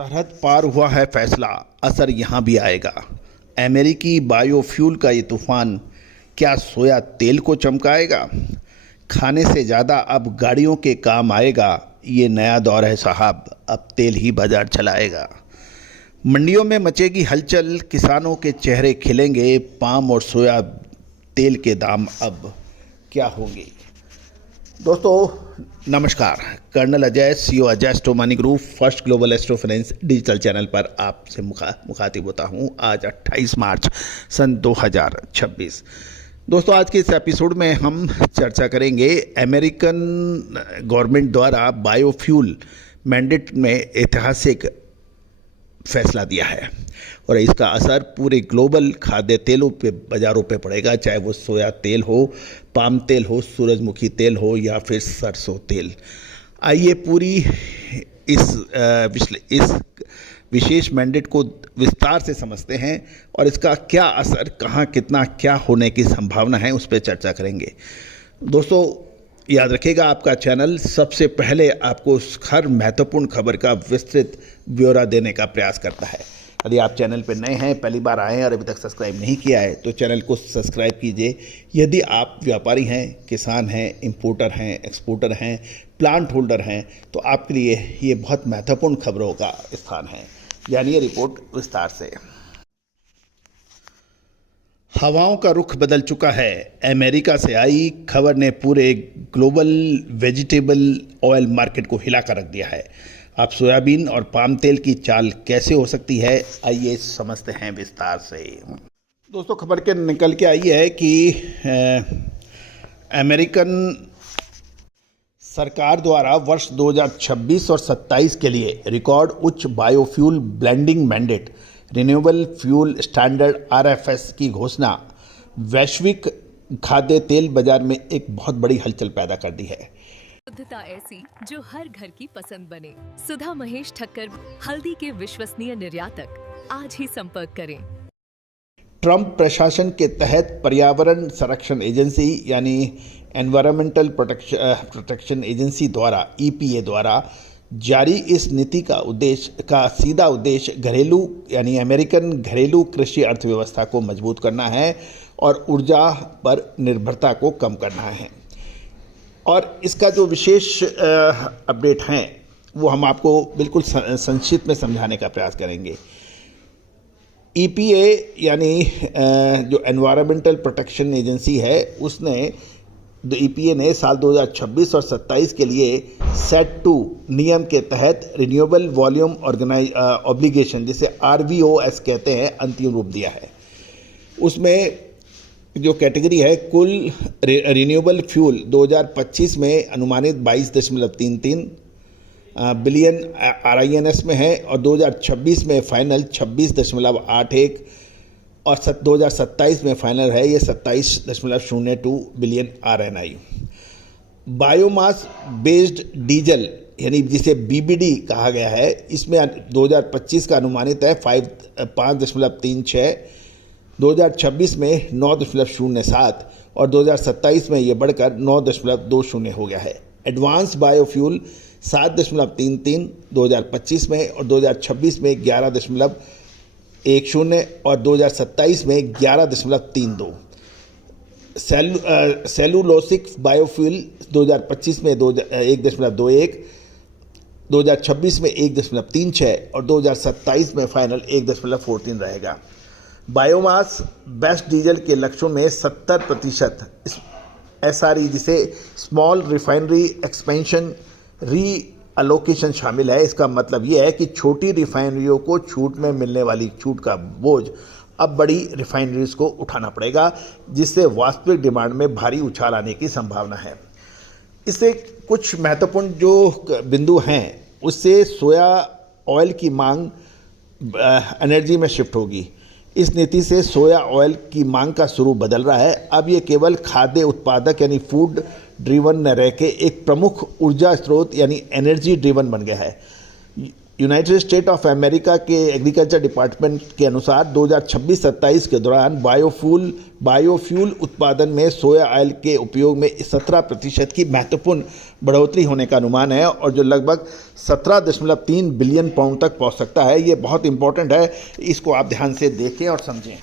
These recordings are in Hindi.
सरहद पार हुआ है फैसला, असर यहाँ भी आएगा। अमेरिकी बायोफ्यूल का ये तूफान क्या सोया तेल को चमकाएगा? खाने से ज़्यादा अब गाड़ियों के काम आएगा। ये नया दौर है साहब, अब तेल ही बाजार चलाएगा। मंडियों में मचेगी हलचल, किसानों के चेहरे खिलेंगे। पाम और सोया तेल के दाम अब क्या होंगे? दोस्तों नमस्कार, colonel Ajay, CEO Ajay astro money group, first global astro finance digital channel पर आपसे मुखातिब होता हूं। आज 28 मार्च सन 2026। दोस्तों आज के इस एपिसोड में हम चर्चा करेंगे अमेरिकन गवर्नमेंट द्वारा बायोफ्यूल मैंडेट में ऐतिहासिक फैसला दिया है और इसका असर पूरे ग्लोबल खाद्य तेलों पे बाज़ारों पे पड़ेगा, चाहे वो सोया तेल हो, पाम तेल हो, सूरजमुखी तेल हो या फिर सरसों तेल। आइए पूरी इस विशेष मैंडेट को विस्तार से समझते हैं और इसका क्या असर, कहाँ कितना क्या होने की संभावना है, उस पर चर्चा करेंगे। दोस्तों याद रखिएगा, आपका चैनल सबसे पहले आपको हर महत्वपूर्ण खबर का विस्तृत ब्यौरा देने का प्रयास करता है। यदि आप चैनल पर नए हैं, पहली बार आए हैं और अभी तक सब्सक्राइब नहीं किया है तो चैनल को सब्सक्राइब कीजिए। यदि आप व्यापारी हैं, किसान हैं, इंपोर्टर हैं, एक्सपोर्टर हैं, प्लांट होल्डर हैं तो आपके लिए ये बहुत महत्वपूर्ण खबरों का स्थान है। जानिए रिपोर्ट विस्तार से। हवाओं का रुख बदल चुका है। अमेरिका से आई खबर ने पूरे ग्लोबल वेजिटेबल ऑयल मार्केट को हिला कर रख दिया है। अब सोयाबीन और पाम तेल की चाल कैसे हो सकती है, आइए समझते हैं विस्तार से। दोस्तों खबर के निकल के आई है कि अमेरिकन सरकार द्वारा वर्ष 2026 और 27 के लिए रिकॉर्ड उच्च biofuel blending mandate renewable fuel standard RFS की घोषणा वैश्विक खाद्य तेल बाजार में एक बहुत बड़ी हलचल पैदा कर दी है। शुद्धता ऐसी जो हर घर की पसंद बने। सुधा महेश ठक्कर, हल्दी के विश्वसनीय निर्यातक। आज ही संपर्क करें। ट्रंप प्रशासन के तहत पर्यावरण संरक्षण एजेंसी यानी एनवायरमेंटल प्रोटेक्शन एजेंसी द्वारा EPA द्वारा जारी इस नीति का सीधा उद्देश्य घरेलू यानी अमेरिकन घरेलू कृषि अर्थव्यवस्था को मजबूत करना है और ऊर्जा पर निर्भरता को कम करना है। और इसका जो विशेष अपडेट हैं वो हम आपको बिल्कुल संक्षिप्त में समझाने का प्रयास करेंगे। EPA यानी जो एनवायरमेंटल प्रोटेक्शन एजेंसी है उसने EPA ने साल 2026 और 27 के लिए सेट 2 नियम के तहत रिन्यूएबल वॉल्यूम ऑब्लिगेशन जिसे RVOS कहते हैं अंतिम रूप दिया है। उसमें जो कैटेगरी है कुल रिन्यूएबल फ्यूल 2025 में अनुमानित 22.33 बिलियन RINS में है और 2026 में फाइनल 26.81 और 2027 में फाइनल है ये 27.02 billion RNI। Biomass based diesel यानी जिसे BBD कहा गया है, इसमें 2025 का अनुमानित है 5.36, 2026 में 9.07 और 2027 में ये बढ़कर 9.20 हो गया है। एडवांस बायोफ्यूल 7.33 2025 में और 2026 में 11.10 और 2027 में 11.32। सेलुलोसिक बायोफ्यूल 2025 में 1.21, 2026 में 1.36 और 2027 में फाइनल 1.43 रहेगा। बायोमास बेस्ट डीजल के लक्ष्यों में 70% SRE जिसे स्मॉल रिफाइनरी एक्सपेंशन रीअलोकेशन शामिल है। इसका मतलब यह है कि छोटी रिफाइनरियों को छूट में मिलने वाली छूट का बोझ अब बड़ी रिफाइनरीज को उठाना पड़ेगा, जिससे वास्तविक डिमांड में भारी उछाल आने की संभावना है। इससे कुछ महत्वपूर्ण जो बिंदु हैं उससे सोया ऑयल की मांग एनर्जी में शिफ्ट होगी। इस नीति से सोया ऑयल की मांग का स्वरूप बदल रहा है। अब ये केवल खाद्य उत्पादक यानी फूड ड्रिवन न रह के एक प्रमुख ऊर्जा स्रोत यानी एनर्जी ड्रिवन बन गया है। यूनाइटेड स्टेट ऑफ अमेरिका के एग्रीकल्चर डिपार्टमेंट के अनुसार 2026-27 के दौरान बायोफ्यूल उत्पादन में सोया ऑयल के उपयोग में 17% की महत्वपूर्ण बढ़ोतरी होने का अनुमान है और जो लगभग 17.3 बिलियन पाउंड तक पहुंच सकता है। ये बहुत इंपॉर्टेंट है, इसको आप ध्यान से देखें और समझें।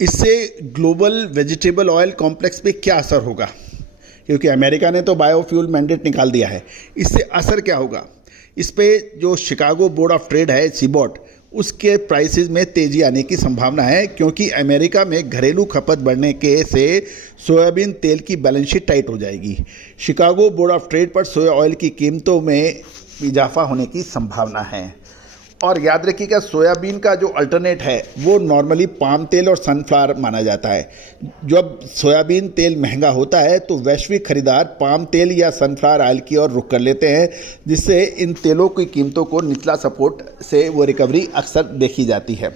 इससे ग्लोबल वेजिटेबल ऑयल कॉम्प्लेक्स पे क्या असर होगा, क्योंकि अमेरिका ने तो बायोफ्यूल मैंडेट निकाल दिया है। इससे असर क्या होगा, इस पे जो शिकागो बोर्ड ऑफ ट्रेड है सीबॉट, उसके प्राइसेस में तेज़ी आने की संभावना है, क्योंकि अमेरिका में घरेलू खपत बढ़ने के से सोयाबीन तेल की बैलेंस शीट टाइट हो जाएगी। शिकागो बोर्ड ऑफ ट्रेड पर सोया ऑयल की कीमतों में इजाफा होने की संभावना है। और याद रखिएगा, सोयाबीन का जो अल्टरनेट है वो नॉर्मली पाम तेल और सनफ्लावर माना जाता है। जब सोयाबीन तेल महंगा होता है तो वैश्विक खरीदार पाम तेल या सनफ्लावर ऑयल की ओर रुख कर लेते हैं, जिससे इन तेलों की कीमतों को निचला सपोर्ट से वो रिकवरी अक्सर देखी जाती है।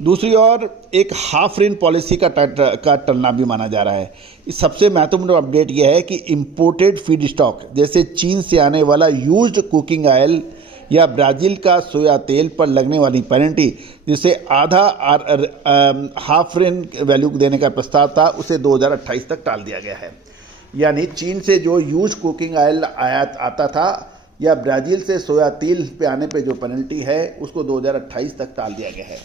दूसरी ओर एक हाफ रेन पॉलिसी का टलना भी माना जा रहा है। इस सबसे महत्वपूर्ण अपडेट यह है कि इम्पोर्टेड फीड स्टॉक जैसे चीन से आने वाला यूज्ड कुकिंग ऑयल या ब्राज़ील का सोया तेल पर लगने वाली पेनल्टी, जिसे आधा हाफ रेन वैल्यू देने का प्रस्ताव था, उसे 2028 तक टाल दिया गया है। यानी चीन से जो यूज कुकिंग ऑयल आयात आता था या ब्राज़ील से सोया तेल पे आने पे जो पेनल्टी है उसको 2028 तक टाल दिया गया है।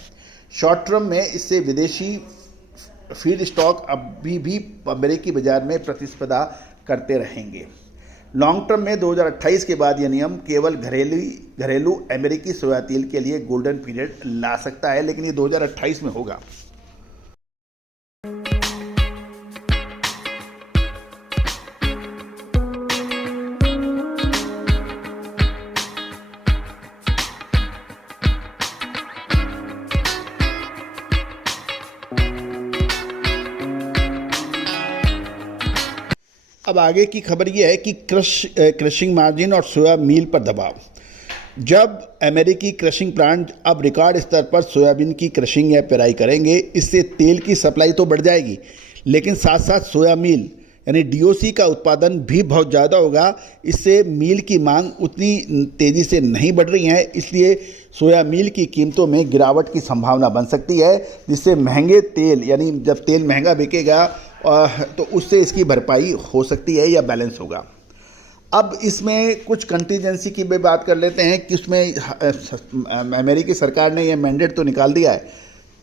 शॉर्ट टर्म में इससे विदेशी फीड स्टॉक अभी भी अमेरिकी बाजार में प्रतिस्पर्धा करते रहेंगे। लॉन्ग टर्म में 2028 के बाद यह नियम केवल घरेलू अमेरिकी सोया तेल के लिए गोल्डन पीरियड ला सकता है, लेकिन ये 2028 में होगा। अब आगे की खबर यह है कि क्रशिंग मार्जिन और सोया मील पर दबाव। जब अमेरिकी क्रशिंग प्लांट अब रिकॉर्ड स्तर पर सोयाबीन की क्रशिंग या पेराई करेंगे, इससे तेल की सप्लाई तो बढ़ जाएगी, लेकिन साथ साथ सोया मील यानी डीओसी का उत्पादन भी बहुत ज़्यादा होगा। इससे मील की मांग उतनी तेज़ी से नहीं बढ़ रही है, इसलिए सोया मील की कीमतों में गिरावट की संभावना बन सकती है, जिससे महंगे तेल यानी जब तेल महंगा बिकेगा तो उससे इसकी भरपाई हो सकती है या बैलेंस होगा। अब इसमें कुछ कंटीजेंसी की भी बात कर लेते हैं कि उसमें अमेरिकी सरकार ने यह मैंडेट तो निकाल दिया है,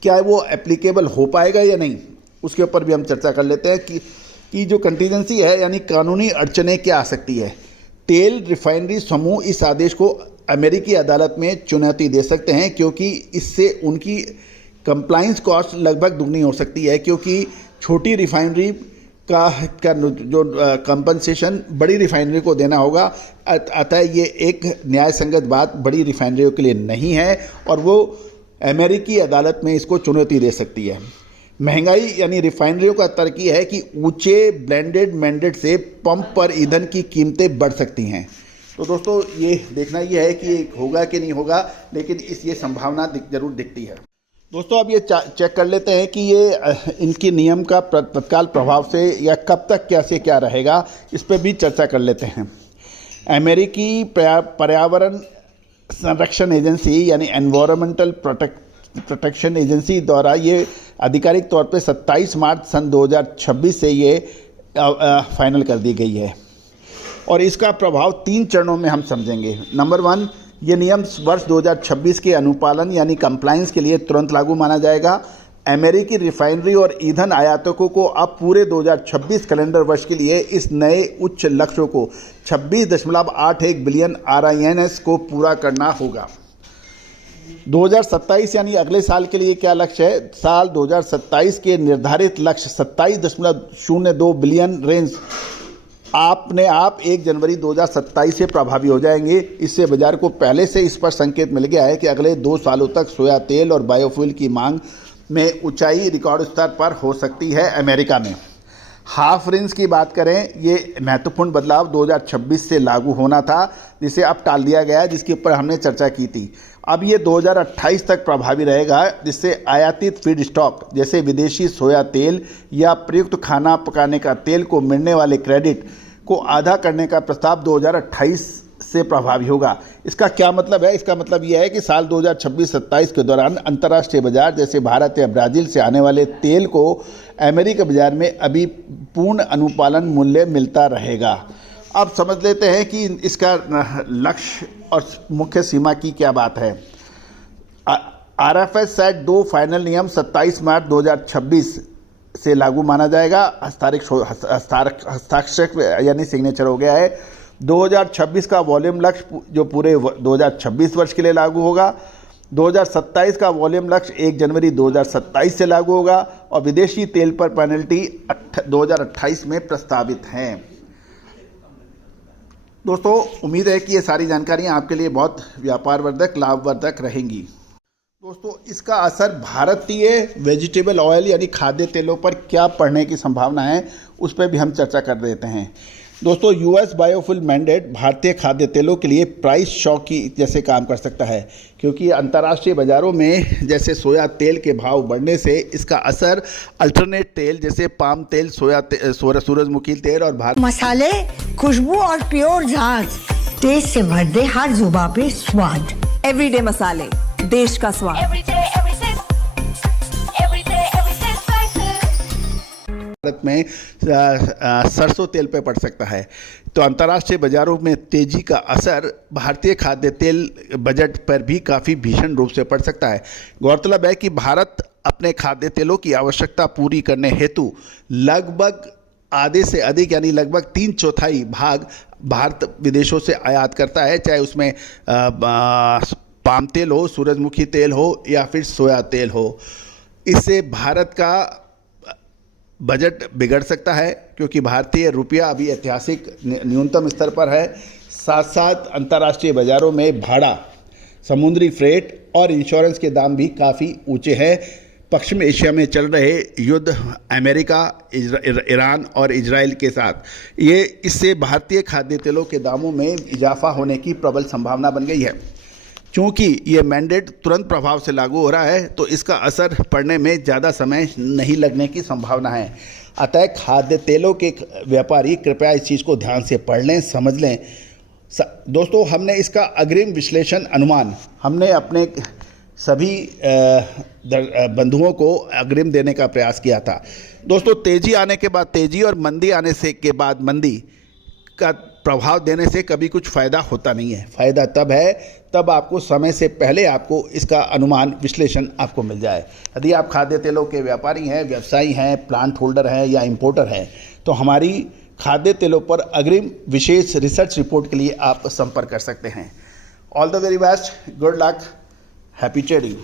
क्या वो एप्लीकेबल हो पाएगा या नहीं, उसके ऊपर भी हम चर्चा कर लेते हैं कि जो कंटीजेंसी है यानी कानूनी अड़चनें क्या आ सकती है। तेल रिफाइनरी समूह इस आदेश को अमेरिकी अदालत में चुनौती दे सकते हैं, क्योंकि इससे उनकी कंप्लाइंस कॉस्ट लगभग दुगनी हो सकती है, क्योंकि छोटी रिफाइनरी का जो कंपनसेशन बड़ी रिफाइनरी को देना होगा। अतः ये एक न्याय संगत बात बड़ी रिफाइनरियों के लिए नहीं है और वो अमेरिकी अदालत में इसको चुनौती दे सकती है। महंगाई यानी रिफाइनरियों का तर्क ये है कि ऊंचे ब्लेंडेड मैंडेट से पंप पर ईंधन की कीमतें बढ़ सकती हैं। तो दोस्तों ये देखना ये है कि होगा कि नहीं होगा, लेकिन ये संभावना जरूर दिखती है। दोस्तों अब ये चेक कर लेते हैं कि ये इनके नियम का तत्काल प्रभाव से या कब तक क्या रहेगा, इस पर भी चर्चा कर लेते हैं। अमेरिकी पर्यावरण संरक्षण एजेंसी यानी एनवायरमेंटल प्रोटेक्शन एजेंसी द्वारा ये आधिकारिक तौर पे 27 मार्च सन 2026 से ये फाइनल कर दी गई है और इसका प्रभाव 3 चरणों में हम समझेंगे। नंबर 1, ये नियम वर्ष 2026 के अनुपालन यानी कंप्लायंस के लिए तुरंत लागू माना जाएगा। अमेरिकी रिफाइनरी और ईंधन आयातकों को अब पूरे 2026 कैलेंडर वर्ष के लिए इस नए उच्च लक्ष्यों को 26.81 बिलियन RINs को पूरा करना होगा। 2027 यानी अगले साल के लिए क्या लक्ष्य है? साल 2027 के निर्धारित लक्ष्य 27.02 बिलियन रेंज आपने आप 1 जनवरी 2027 से प्रभावी हो जाएंगे। इससे बाजार को पहले से इस पर संकेत मिल गया है कि अगले 2 सालों तक सोया तेल और बायोफ्यूल की मांग में ऊंचाई रिकॉर्ड स्तर पर हो सकती है। अमेरिका में हाफ रेंज की बात करें, ये महत्वपूर्ण बदलाव 2026 से लागू होना था, जिसे अब टाल दिया गया है, जिसके ऊपर हमने चर्चा की थी। अब ये 2028 तक प्रभावी रहेगा, जिससे आयातित फीड स्टॉक जैसे विदेशी सोया तेल या प्रयुक्त खाना पकाने का तेल को मिलने वाले क्रेडिट को आधा करने का प्रस्ताव 2028 से प्रभावी होगा। इसका क्या मतलब है? इसका मतलब यह है कि साल 2026-27 के दौरान अंतर्राष्ट्रीय बाजार जैसे भारत या ब्राज़ील से आने वाले तेल को अमेरिका बाजार में अभी पूर्ण अनुपालन मूल्य मिलता रहेगा। अब समझ लेते हैं कि इसका लक्ष्य और मुख्य सीमा की क्या बात है। RFS सेट 2 फाइनल नियम 27 मार्च 2026 से लागू माना जाएगा। हस्ताक्षर यानी सिग्नेचर हो गया है। 2026 का वॉल्यूम लक्ष्य जो पूरे 2026 वर्ष के लिए लागू होगा। 2027 का वॉल्यूम लक्ष्य 1 जनवरी 2027 से लागू होगा और विदेशी तेल पर पेनल्टी 2028 में प्रस्तावित हैं। दोस्तों, उम्मीद है कि ये सारी जानकारियाँ आपके लिए बहुत व्यापारवर्धक लाभवर्धक रहेंगी। दोस्तों, इसका असर भारतीय वेजिटेबल ऑयल यानी खाद्य तेलों पर क्या पड़ने की संभावना है, उस पर भी हम चर्चा कर देते हैं। दोस्तों, US बायोफ्यूल मैंडेट भारतीय खाद्य तेलों के लिए प्राइस शॉक की जैसे काम कर सकता है, क्योंकि अंतर्राष्ट्रीय बाजारों में जैसे सोया तेल के भाव बढ़ने से इसका असर अल्टरनेट तेल जैसे पाम तेल, सूरजमुखी तेल और भारत मसाले, खुशबू और प्योर झाग टेस्ट से भर दे हर जुबां पे स्वाद। एवरीडे मसाले, देश का स्वाद। भारत में सरसों तेल पे पड़ सकता है। तो अंतर्राष्ट्रीय बाजारों में तेजी का असर भारतीय खाद्य तेल बजट पर भी काफ़ी भीषण रूप से पड़ सकता है। गौरतलब है कि भारत अपने खाद्य तेलों की आवश्यकता पूरी करने हेतु लगभग आधे से अधिक यानी लगभग 3/4 भाग भारत विदेशों से आयात करता है, चाहे उसमें पाम तेल हो, सूरजमुखी तेल हो या फिर सोया तेल हो। इससे भारत का बजट बिगड़ सकता है, क्योंकि भारतीय रुपया अभी ऐतिहासिक न्यूनतम स्तर पर है। साथ साथ अंतर्राष्ट्रीय बाज़ारों में भाड़ा, समुद्री फ्रेट और इंश्योरेंस के दाम भी काफ़ी ऊंचे हैं। पश्चिम एशिया में चल रहे युद्ध अमेरिका, ईरान और इजराइल के साथ इससे भारतीय खाद्य तेलों के दामों में इजाफा होने की प्रबल संभावना बन गई है। चूँकि ये मैंडेट तुरंत प्रभाव से लागू हो रहा है, तो इसका असर पड़ने में ज़्यादा समय नहीं लगने की संभावना है। अतः खाद्य तेलों के व्यापारी कृपया इस चीज़ को ध्यान से पढ़ लें, समझ लें। दोस्तों, हमने इसका अग्रिम विश्लेषण अनुमान हमने अपने सभी बंधुओं को अग्रिम देने का प्रयास किया था। दोस्तों, तेज़ी आने के बाद तेज़ी और मंदी आने से के बाद मंदी का प्रभाव देने से कभी कुछ फ़ायदा होता नहीं है। फ़ायदा तब है तब आपको समय से पहले आपको इसका अनुमान विश्लेषण आपको मिल जाए। यदि आप खाद्य तेलों के व्यापारी हैं, व्यवसायी हैं, प्लांट होल्डर हैं या इंपोर्टर हैं, तो हमारी खाद्य तेलों पर अग्रिम विशेष रिसर्च रिपोर्ट के लिए आप संपर्क कर सकते हैं। All the very best, good luck, happy trading.